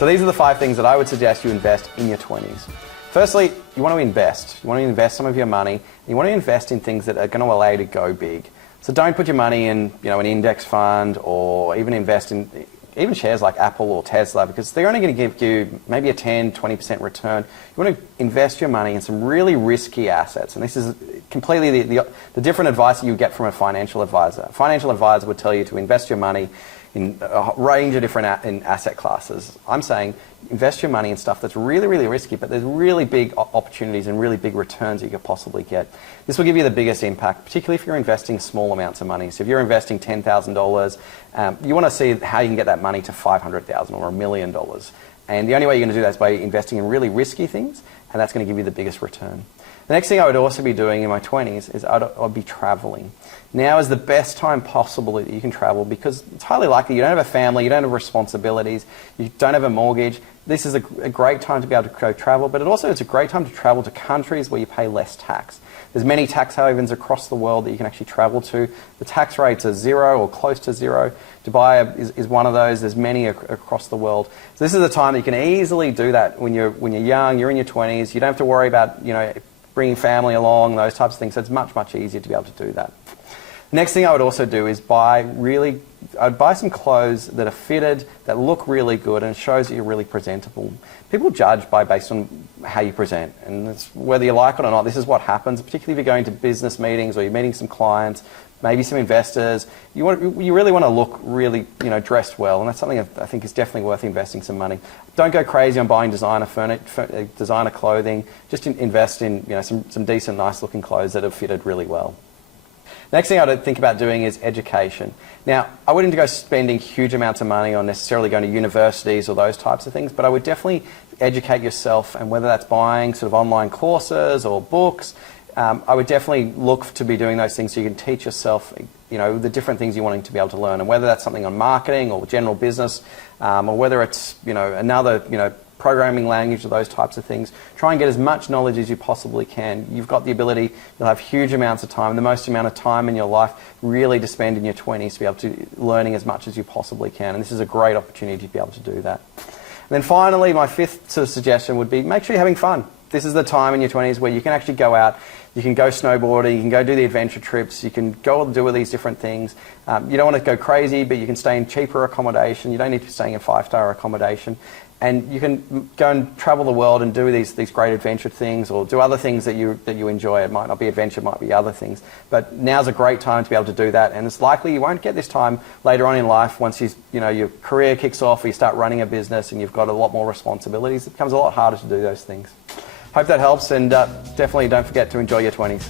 So these are the 5 things that I would suggest you invest in your 20s. Firstly, you want to invest. You want to invest some of your money. And you want to invest in things that are going to allow you to go big. So don't put your money in, an index fund, or even invest in even shares like Apple or Tesla, because they're only going to give you maybe a 10, 20% return. You want to invest your money in some really risky assets. And this is completely the different advice that you get from a financial advisor. A financial advisor would tell you to invest your money in a range of different asset classes. I'm saying invest your money in stuff that's really, really risky, but there's really big opportunities and really big returns that you could possibly get. This will give you the biggest impact, particularly if you're investing small amounts of money. So if you're investing $10,000, you want to see how you can get that money to $500,000 or $1 million. And the only way you're going to do that is by investing in really risky things, and that's going to give you the biggest return. The next thing I would also be doing in my 20s is I'd be traveling. Now is the best time possible that you can travel, because it's highly likely you don't have a family, you don't have responsibilities, you don't have a mortgage. This is a great time to be able to go travel, but it's a great time to travel to countries where you pay less tax. There's many tax havens across the world that you can actually travel to. The tax rates are 0 or close to 0. Dubai is one of those. There's many across the world. So this is the time that you can easily do that when you're young, you're in your 20s. You don't have to worry about bringing family along, those types of things. So it's much, much easier to be able to do that. The next thing I would also do is I'd buy some clothes that are fitted, that look really good, and it shows that you're really presentable. People judge based on how you present, and it's, whether you like it or not, this is what happens, particularly if you're going to business meetings or you're meeting some clients, maybe some investors. You really want to look really dressed well, and that's something I think is definitely worth investing some money. Don't go crazy on buying designer designer clothing. Just invest in some decent, nice looking clothes that are fitted really well. Next thing I would think about doing is education. Now, I wouldn't go spending huge amounts of money on necessarily going to universities or those types of things, but I would definitely educate yourself, and whether that's buying sort of online courses or books, I would definitely look to be doing those things so you can teach yourself the different things you're wanting to be able to learn, and whether that's something on marketing or general business, or whether it's another programming language or those types of things. Try and get as much knowledge as you possibly can. You've got the ability, you'll have huge amounts of time, the most amount of time in your life really to spend in your 20s to be able to learning as much as you possibly can, and this is a great opportunity to be able to do that. And then finally, my 5th sort of suggestion would be make sure you're having fun. This is the time in your 20s where you can actually go out, you can go snowboarding, you can go do the adventure trips, you can go do all these different things. You don't want to go crazy, but you can stay in cheaper accommodation. You don't need to be staying in 5-star accommodation. And you can go and travel the world and do these great adventure things, or do other things that you enjoy. It might not be adventure, it might be other things. But now's a great time to be able to do that, and it's likely you won't get this time later on in life once your career kicks off, or you start running a business and you've got a lot more responsibilities. It becomes a lot harder to do those things. Hope that helps, and definitely don't forget to enjoy your 20s.